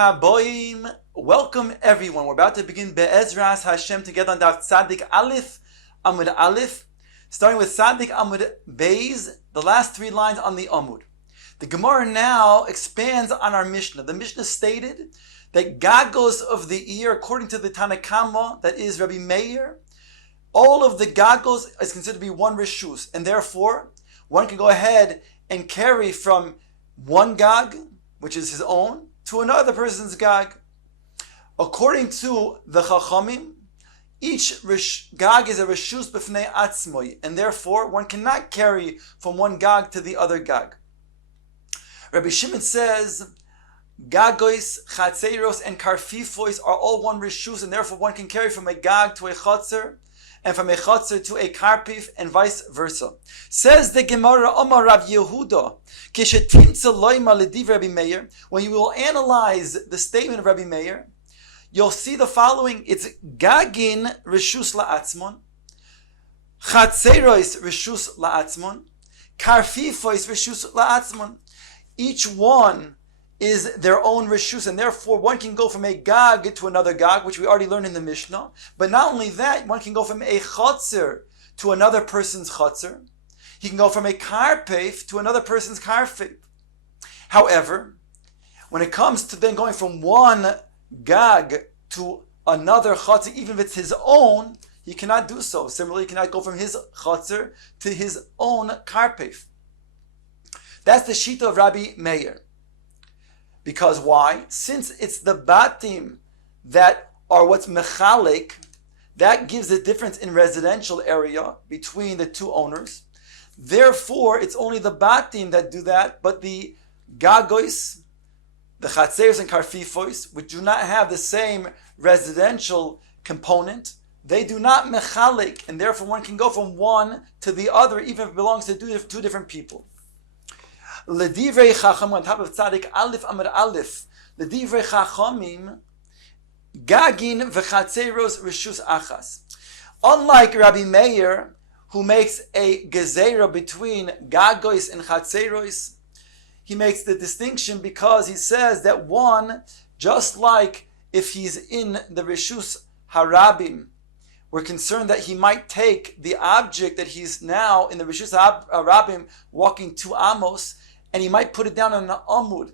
Haboim. Welcome everyone. We're about to begin Be'ezras Hashem together on Daf Tzadik Aleph, Amud Aleph, starting with Tzadik Amud Beis, the last three lines on the Amud. The Gemara now expands on our Mishnah. The Mishnah stated that Gagos of the ear, according to the Tanakama, that is Rabbi Meir, all of the Gagos is considered to be one Rishus, and therefore one can go ahead and carry from one Gag, which is his own, to another person's Gag. According to the Chachamim, each Gag is a Rishus b'fnei atzmoi, and therefore one cannot carry from one Gag to the other Gag. Rabbi Shimon says, Gagois, Chatzeiros, and Karfifois are all one Rishus, and therefore one can carry from a Gag to a Chatzer, and from a Chatzer to a Karpif, and vice versa. Says the Gemara, Omar Rav Yehuda, Kishetimtza loima lediv Rabbi Meir, when you will analyze the statement of Rabbi Meir, you'll see the following. It's Gagin Rishus la'atzmon, Chatzeiros Rishus la'atzmon, Karfifois Rishus la'atzmon. Each one is their own Rishus, and therefore one can go from a Gag to another Gag, which we already learned in the Mishnah. But not only that, one can go from a Chatzer to another person's Chatzer. He can go from a Karpef to another person's Karpef. However, when it comes to then going from one Gag to another Chatzer, even if it's his own, he cannot do so. Similarly, he cannot go from his Chatzer to his own Karpef. That's the Shita of Rabbi Meir. Because why? Since it's the Batim that are what's Mechalik, that gives a difference in residential area between the two owners. Therefore, it's only the Batim that do that, but the Gagois, the Chatzeros and Karfifois, which do not have the same residential component, they do not Mechalik, and therefore one can go from one to the other, even if it belongs to two different people. Ledivrei Chacham, on top of Tzadik Aleph Amud Aleph, Ledivrei Chachamim, Gagin v'Chatzeros Rishus Achas. Unlike Rabbi Meir, who makes a gezerah between Gagois and Chatzeros, he makes the distinction because he says that one, just like if he's in the Rishus Harabim, we're concerned that he might take the object that he's now in the Rishus Harabim walking 2 amos, and he might put it down on an amud,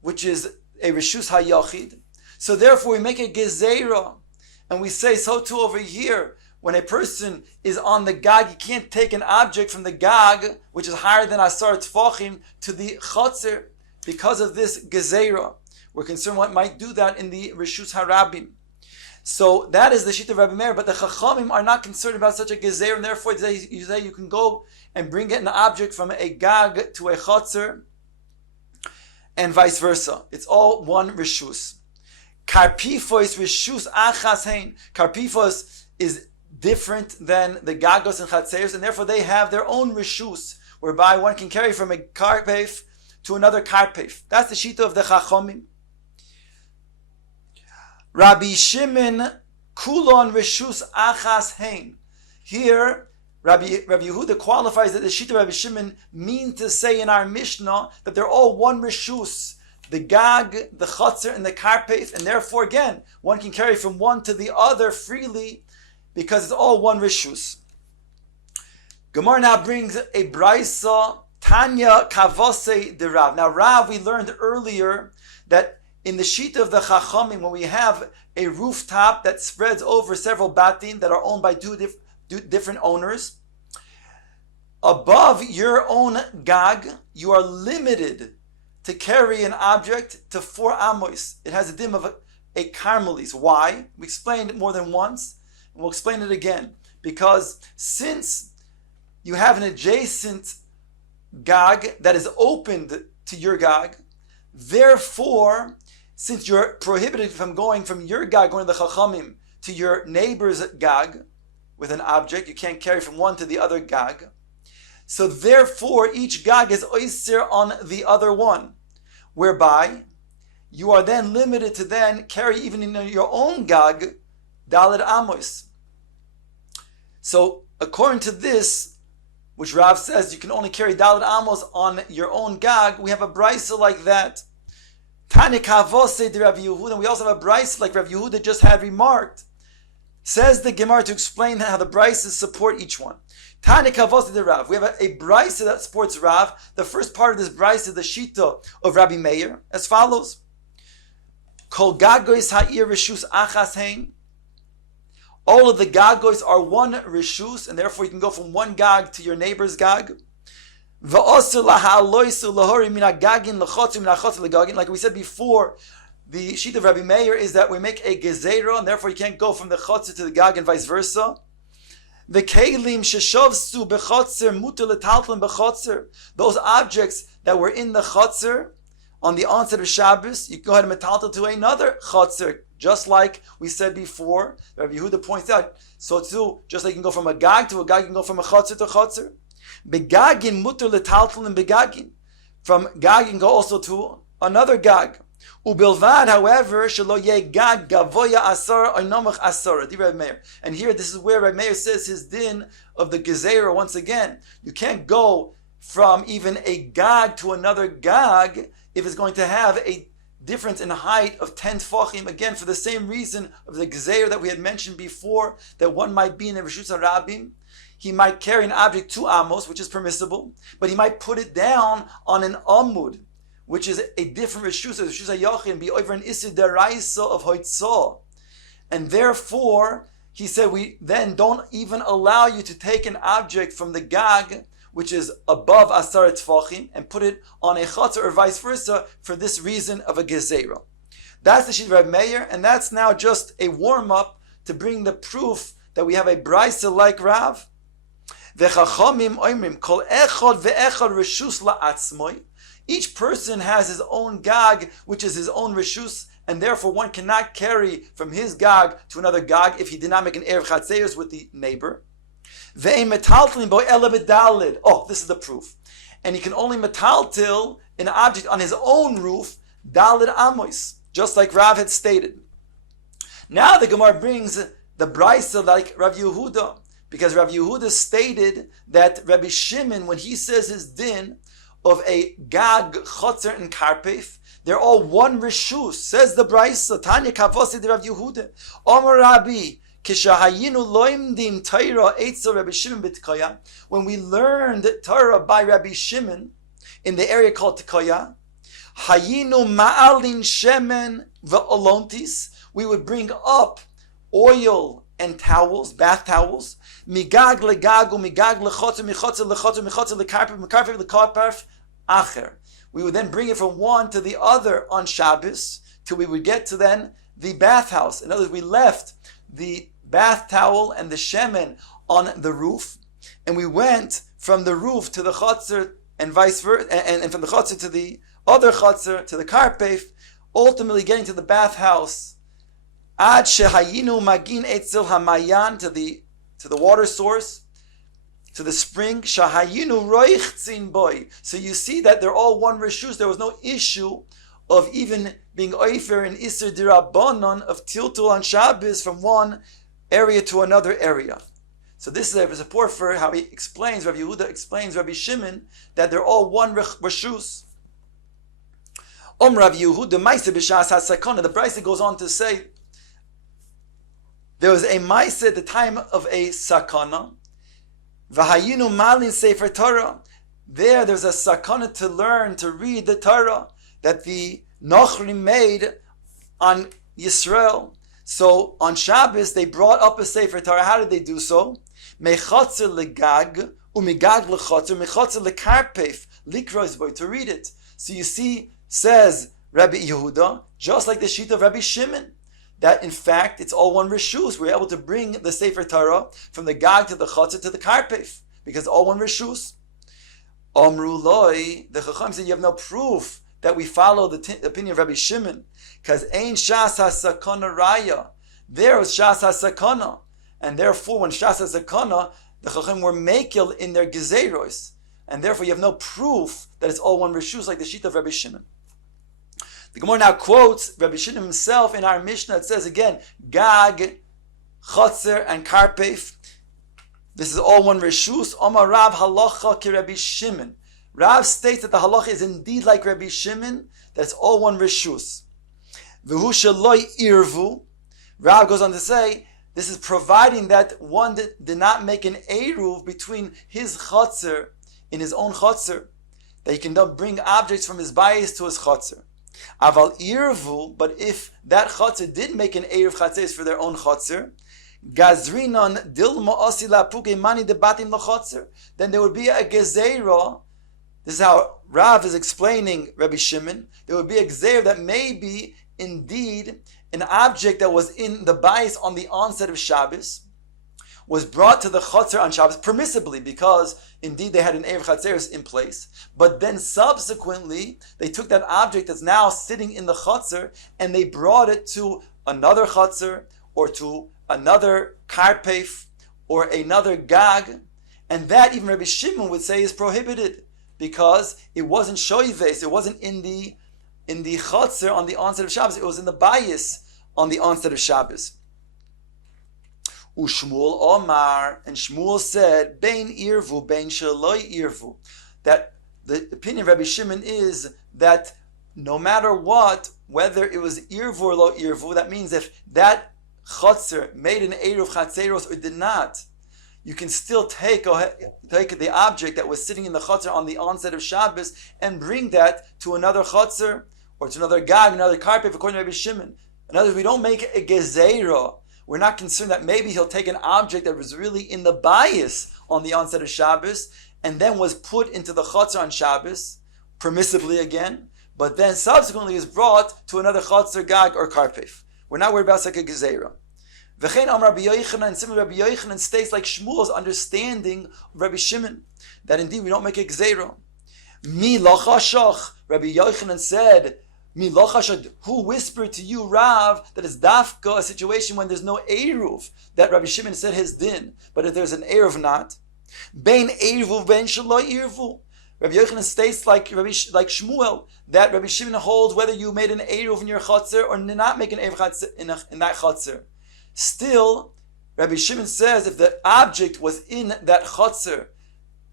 which is a Rishus HaYachid. So therefore we make a gezerah, and we say so too over here. When a person is on the Gag, he can't take an object from the Gag, which is higher than Asar Tfachim, to the Chatzer, because of this gezerah. We're concerned what might do that in the Rishus Harabim. So that is the Shita of Rabbi Meir, but the Chachamim are not concerned about such a gezerah, and therefore you say you can go and bring an object from a Gag to a Chatzer, and vice versa. It's all one Rishus. Karpifos Rishus Achas Hein. Karpifos is different than the Gagos and Chatzeros, and therefore they have their own Rishus, whereby one can carry from a Karpef to another Karpef. That's the Shita of the Chachamim. Rabbi Shimon Kulon Rishus Achas Hein. Here, Rabbi Yehuda qualifies that the Shita of Rabbi Shimon means to say in our Mishnah that they're all one Rishus, the Gag, the Chatzer, and the Karpef, and therefore again, one can carry from one to the other freely because it's all one Rishus. Gemara now brings a Braisa, Tanya Kavose de Rav. Now Rav, we learned earlier that in the Shita of the Chachamim, when we have a rooftop that spreads over several batim that are owned by two different owners, above your own Gag, you are limited to carry an object to 4 amos. It has a dim of a Carmelis. Why? We explained it more than once, and we'll explain it again. Because since you have an adjacent Gag that is opened to your Gag, therefore, since you're prohibited from going from your Gag, going to the Chachamim, to your neighbor's Gag with an object, you can't carry from one to the other Gag. So therefore, each Gag is oiser on the other one, whereby you are then limited to then carry even in your own Gag, Daled Amos. So according to this, which Rav says you can only carry Daled Amos on your own Gag, we have a brisa like that. Tani Kavose de Rav Yehuda, and we also have a Bryce like Rav Yehuda just had remarked. Says the Gemara to explain how the Bryces support each one. Tani Kavose de Rav. We have a Bryce that supports Rav. The first part of this Bryce is the Shita of Rabbi Meir, as follows. Kol Gagois Ha'ir Rishus Achas Hein. All of the Gagois are one Rishus, and therefore you can go from one Gag to your neighbor's Gag. Like we said before, the sheet of Rabbi Meir is that we make a gezerah, and therefore you can't go from the chotzer to the gag and vice versa. Those objects that were in the chotzer on the onset of Shabbos, you can go ahead and metaltal to another chotzer, just like we said before. Rabbi Yehuda points out, so too, just like you can go from a gag to a gag, you can go from a chotzer to chotzer. Begagin mutter letaltal and begagin. From gag you can go also to another gag. Ubilvad, however, shelo ye gag gavoya asar oinomach asar. And here, this is where Rabbi Meir says his din of the gezerah once again. You can't go from even a gag to another gag if it's going to have a difference in height of 10 tfachim. Again, for the same reason of the gezerah that we had mentioned before, that one might be in a reshus harabim. He might carry an object 2 amos, which is permissible, but he might put it down on an amud, which is a different reshus, reshus hayochin, be over an isid deraisa of hoitzah. And therefore, he said, we then don't even allow you to take an object from the gag, which is above asar tfachim, and put it on a chatzah or vice versa for this reason of a gezerah. That's the sheet of Reb Meir, and that's now just a warm-up to bring the proof that we have a brisa like Rav. V'chachamim oimrim kol echad ve'echad reshus la'atzmoi. Each person has his own gag, which is his own reshus, and therefore one cannot carry from his gag to another gag if he did not make an erev chatzeus with the neighbor. Ve'ein metaltlin bo ela b'dalid. Oh, this is the proof. And he can only metaltil an object on his own roof, dalid amos, just like Rav had stated. Now the Gemara brings the brisa like Rav Yehuda, because Rav Yehuda stated that Rabbi Shimon, when he says his din of a gag, chotzer, and karpef, they're all one reshus. Says the brisa, Tanya Kavosi de Rav Yehuda, Omer Rabbi, Kishahayinu loimdim Torah eitzel Rabbi Shimon b'Tkoya. When we learned Torah by Rabbi Shimon in the area called Tkoya, Hayinu ma'alin shemen ve'olontis, we would bring up oil and towels, bath towels, migag legagu, migag lechotzer, michotzer lechotzer, michotzer lekarpef, mikarpef lekarpef acher. We would then bring it from one to the other on Shabbos till we would get to then the bathhouse. In other words, we left the bath towel and the shemen on the roof, and we went from the roof to the chotzer and vice versa, and from the chotzer to the other chotzer to the karpef, ultimately getting to the bathhouse. Ad shehayinu magin etzel hamayan, to the water source, to the spring. Shahayinu roichtzin boy. So you see that they're all one reshus. There was no issue of even being oifer in iser dirabanan of tiltul on Shabbos from one area to another area. So this is a support for how he explains, Rabbi Yehuda explains Rabbi Shimon, that they're all one reshus. Rabbi Yehuda Maise b'shas hasakana. The Brisa goes on to say, there was a Maise at the time of a sakana. V'hayinu malin sefer Torah. There's a sakana to learn, to read the Torah that the Nochrim made on Yisrael. So on Shabbos, they brought up a sefer Torah. How did they do so? Mechotzer legag, umigag lechotzer, mechotzer lekarpef, likroisboy, to read it. So you see, says Rabbi Yehuda, just like the sheet of Rabbi Shimon, that in fact it's all one reshus. We're able to bring the Sefer Torah from the Gag to the Chotzer to the Karpef, because it's all one reshus. Omru loy, the Chacham said you have no proof that we follow the opinion of Rabbi Shimon, because ein shas hasakana raya. There was shas hasakana, and therefore when shas hasakana, the Chacham were makil in their gezeros, and therefore you have no proof that it's all one reshus like the sheet of Rabbi Shimon. The Gemara now quotes Rabbi Shimon himself in our Mishnah. It says again, Gag, Chotzer, and Karpef. This is all one reshus. Omar Rav halacha ki Rabbi Shimon. Rav states that the halacha is indeed like Rabbi Shimon, that it's all one rishus. V'hu sheloi irvu. Rav goes on to say, this is providing that one did not make an eruv between his chotzer in his own chotzer, that he can bring objects from his bayis to his chotzer. Aval irvu, but if that chotzer did make an eruv chatzeres for their own chotzer, gazrinon dilma osila puke mani debatim lachotzer, then there would be a gezerah. This is how Rav is explaining Rabbi Shimon. There would be a gezerah that maybe indeed an object that was in the bayis on the onset of Shabbos was brought to the chotzer on Shabbos permissibly, because indeed they had an eruv chatzeres in place. But then subsequently they took that object that's now sitting in the chotzer and they brought it to another chotzer or to another karpef or another gag, and that even Rabbi Shimon would say is prohibited because it wasn't shoyves, it wasn't in the chotzer on the onset of Shabbos, it was in the bayis on the onset of Shabbos. Ushmuel Omar, and Shmuel said, Bein irvu, bein shaloi irvu, that the opinion of Rabbi Shimon is that no matter what, whether it was irvu or lo irvu, that means if that chotzer made an eruv chatzeros or did not, you can still take the object that was sitting in the chotzer on the onset of Shabbos and bring that to another chotzer or to another gag, another karpef, according to Rabbi Shimon. In other words, we don't make a gezerah. We're not concerned that maybe he'll take an object that was really in the bayis on the onset of Shabbos and then was put into the chotzer on Shabbos, permissibly again, but then subsequently is brought to another chotzer, gag, or karpef. We're not worried about such a gezerah. V'chein Amar Rabbi Yochanan, and similarly Rabbi Yochanan states like Shmuel's understanding of Rabbi Shimon, that indeed we don't make a gezerah. Mi lachashach, Rabbi Yochanan said, Mi lachashach, who whispered to you, Rav, that it's dafka, a situation when there's no eruv, that Rabbi Shimon said his din, but if there's an eruv not, bein eruv, bein shaloi eruv. Rabbi Yochanan states like Shmuel, that Rabbi Shimon holds whether you made an eruv in your chotzer or did not make an eruv in that chotzer. Still, Rabbi Shimon says if the object was in that chotzer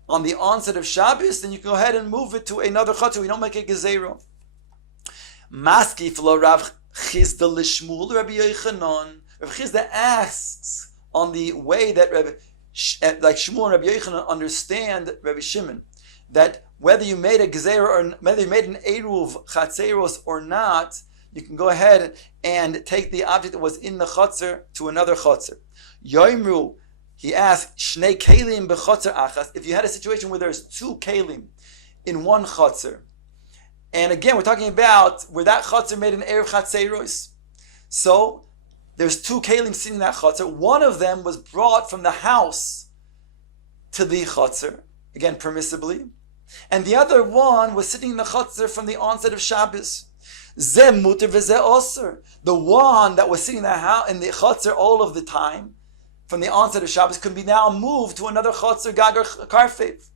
on the onset of Shabbos, then you can go ahead and move it to another chotzer. We don't make a gezerah. Maski flo Rav Chizda l'Shmuel Rabbi Yochanan. Rav Chizda asks on the way that like Shmuel and Rabbi Yochanan understand Rabbi Shimon, that whether you made a gezerah or whether you made an eruv chatzeros or not, you can go ahead and take the object that was in the chotzer to another chotzer. Yoimru, he asked, Shnei kelim b'chotzer achas, if you had a situation where there's two kelim in one chotzer, and again, we're talking about where that chotzer made an eruv chatzeros. So, there's two kelim sitting in that chotzer. One of them was brought from the house to the chotzer, again, permissibly, and the other one was sitting in the chotzer from the onset of Shabbos. Zeh muter v'zeh osur. The one that was sitting in the chotzer all of the time, from the onset of Shabbos, could be now moved to another chotzer, gag, or karfev.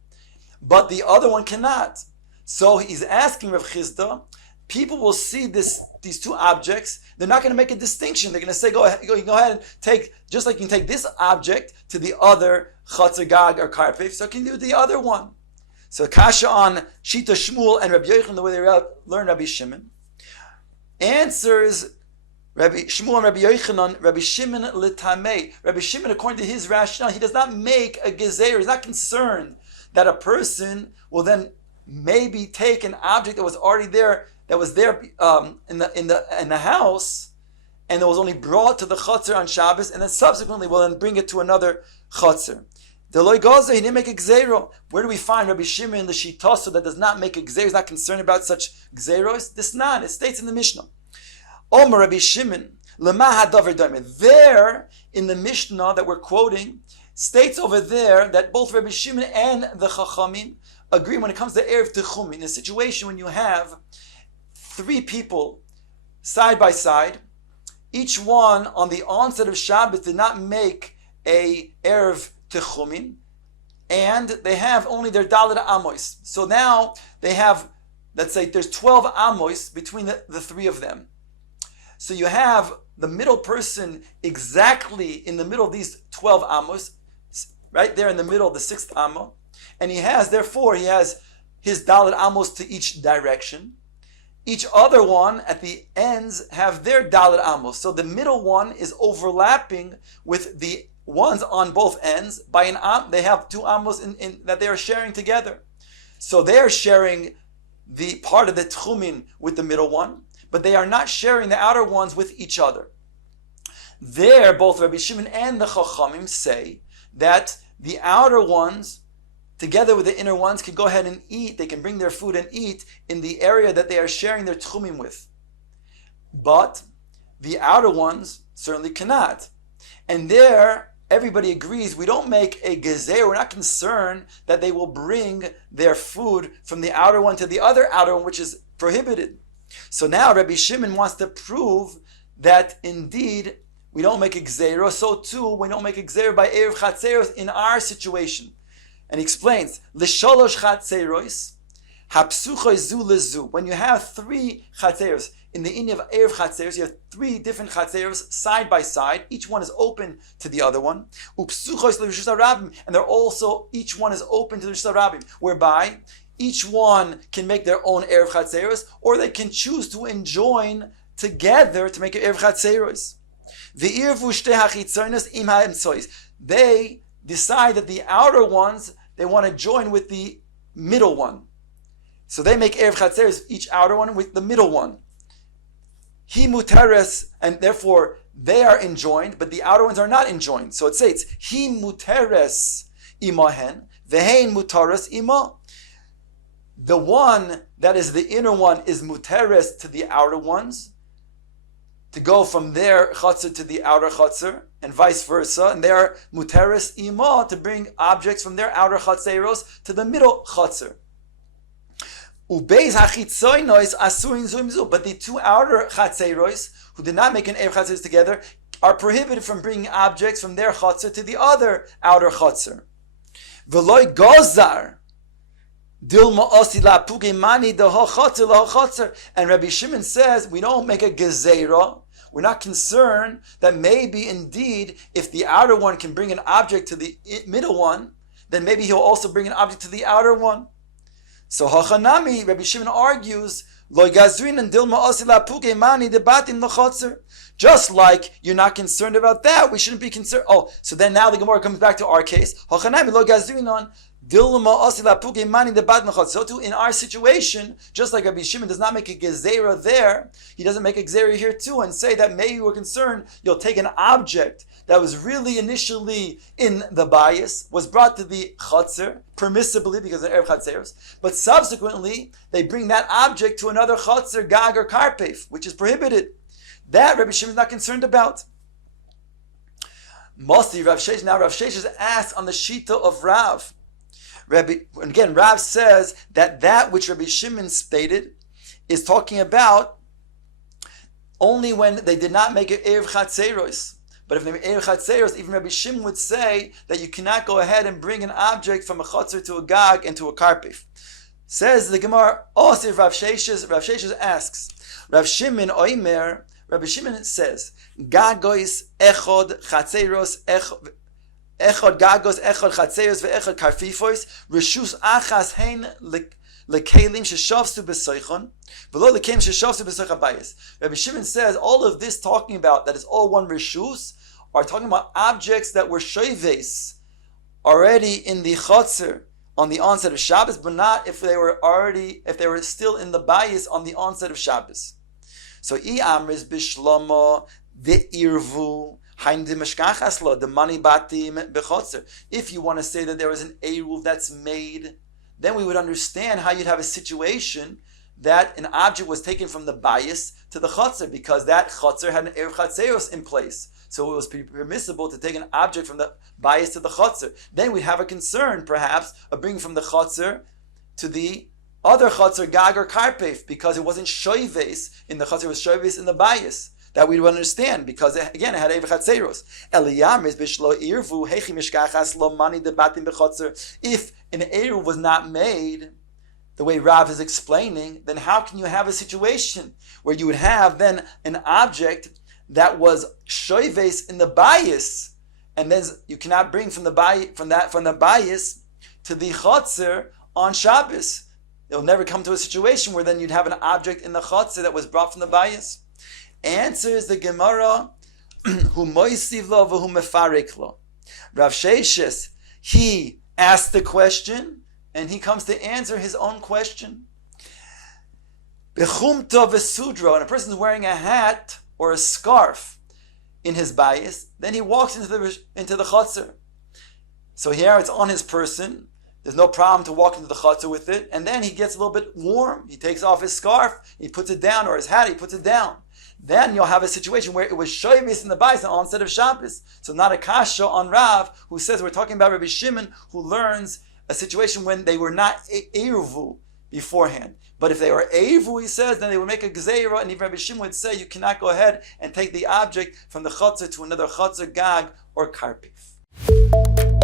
But the other one cannot. So he's asking Rav Chizda, people will see these two objects, they're not going to make a distinction. They're going to say, go ahead and take, just like you can take this object to the other chotzer, gag, or karfev, so can you do the other one. So kasha on Shita Shmuel and Rabbi Yochanan, the way they learn Rabbi Shimon. Answers Rabbi Shmuel and Rabbi Yochanan, Rabbi Shimon l'tamei. Rabbi Shimon, according to his rationale, he does not make a gezer. He's not concerned that a person will then maybe take an object that was already there, that was there in the house, and that was only brought to the chotzer on Shabbos, and then subsequently will then bring it to another chotzer. The loy gaza, he didn't make a gzero. Where do we find Rabbi Shimon in the Shitaso that does not make a gzero? He's not concerned about such gzeros. This not. It states in the Mishnah. Omer Rabbi Shimon, lema hadavar domer. There in the Mishnah that we're quoting, states over there that both Rabbi Shimon and the Chachamim agree when it comes to erev techum, in a situation when you have three people side by side, each one on the onset of Shabbos did not make a erev techumin, and they have only their dalet amos. So now they have, let's say there's 12 amos between the three of them. So you have the middle person exactly in the middle of these 12 amos, right there in the middle of the sixth amo, and he has his Dalet Amos to each direction. Each other one at the ends have their Dalet Amos. So the middle one is overlapping with the ones on both ends by they have two Amos in that they are sharing together. So they are sharing the part of the Tchumin with the middle one, but they are not sharing the outer ones with each other. There, both Rabbi Shimon and the Chachamim say that the outer ones, together with the inner ones, can go ahead and eat. They can bring their food and eat in the area that they are sharing their Tchumim with. But the outer ones certainly cannot. And there, everybody agrees, we don't make a gezer, we're not concerned that they will bring their food from the outer one to the other outer one, which is prohibited. So now Rabbi Shimon wants to prove that indeed we don't make a gezer, so too we don't make a gezer by Erev Chatzeros in our situation. And he explains, L'sholosh chatzeros, hapsuchoy zu lezu. When you have three chatzeros, in the inyan of Erev Chatzeros, you have three different chatzeros side by side. Each one is open to the other one. Upsuchoy l'rishus harabim, and they're also, each one is open to the rishus harabim, whereby each one can make their own Erev Chatzeros, or they can choose to enjoin together to make an Erev Chatzeros. V'irvu shtei hachitzonos im ha'emtzois. They decide that the outer ones, they want to join with the middle one. So they make Erev Chatzeros, each outer one with the middle one. He muteres, and therefore they are enjoined, but the outer ones are not enjoined. So it says, He muteres imahen, vehein mutares ima. The one that is the inner one is muteres to the outer ones, to go from their chutzner to the outer chutzner, and vice versa. And they are muteres ima, to bring objects from their outer chatzeros to the middle chutzner. Ubeis hachitzoinos asurin zumzu. But the two outer chatzeros, who did not make an Erev Chatzeros together, are prohibited from bringing objects from their chutzner to the other outer chutzner. V'loi gozar. And Rabbi Shimon says, we don't make a gezerah. We're not concerned that maybe indeed, if the outer one can bring an object to the middle one, then maybe he'll also bring an object to the outer one. So Hachanami, Rabbi Shimon argues, just like you're not concerned about that, we shouldn't be concerned. Oh, so then now the Gemara comes back to our case. So too, in our situation, just like Rabbi Shimon does not make a gezerah there, he doesn't make a gezerah here too, and say that maybe we're concerned you'll take an object that was really initially in the bias, was brought to the chotzer, permissibly because of Erev Chatzeros, but subsequently they bring that object to another chotzer, gag or karpef, which is prohibited. That Rabbi Shimon is not concerned about. Mostly Rav Sheshes, now Rav Sheshes asks on the Shita of Rav. Rav says that which Rabbi Shimon stated is talking about only when they did not make an Erev Chatzeros. But if they made Erev Chatzeros, even Rabbi Shimon would say that you cannot go ahead and bring an object from a Chatzer to a Gag and to a Karpif. Says the Gemara, Osir Rav Sheshes asks, Rav Shimon Oimer, Rabbi Shimon says, Gagois echod Chatzeros echod gagos, echod chatzeros, ve'echod karfifos, reshus achas hein lekelim sheshavsu b'soichon, v'lo lekelim sheshavsu b'soich habayis. Rabbi Shimon says all of this talking about that is all one reshus are talking about objects that were shoives already in the chotzer on the onset of Shabbos, but not if they were still in the bayis on the onset of Shabbos. So I amris b'shlomo de irvu. If you want to say that there was an eruv that's made, then we would understand how you'd have a situation that an object was taken from the bayis to the chotzer, because that chotzer had an erev chatzeros in place. So it was permissible to take an object from the bayis to the chotzer. Then we'd have a concern, perhaps, of bringing from the chotzer to the other chotzer, gag or karpef, because it wasn't shoives in the chotzer, it was shoives in the bayis. That we would understand, because again it had Erev Chatzeros. If an Eruv was not made, the way Rav is explaining, then how can you have a situation where you would have then an object that was shoives in the bayis, and then you cannot bring from the bayis to the chotzer on Shabbos? It'll never come to a situation where then you'd have an object in the chutzner that was brought from the bayis. Answers the Gemara, hu moisiv lo v'hu mefarik lo. Rav Sheshes, he asked the question, and he comes to answer his own question. Bechumta v'sudra, and a person is wearing a hat or a scarf in his bayis, then he walks into the chutzner. So here it's on his person. There's no problem to walk into the chutzner with it. And then he gets a little bit warm. He takes off his scarf, he puts it down, or his hat, he puts it down. Then you'll have a situation where it was shoyvis in the bayis on instead of Shabbos. So not a kasha on Rav, who says, we're talking about Rabbi Shimon, who learns a situation when they were not eruvu beforehand. But if they were eruvu, he says, then they would make a gzeira, and even Rabbi Shimon would say, you cannot go ahead and take the object from the chutzner to another chutzner, gag, or karpif.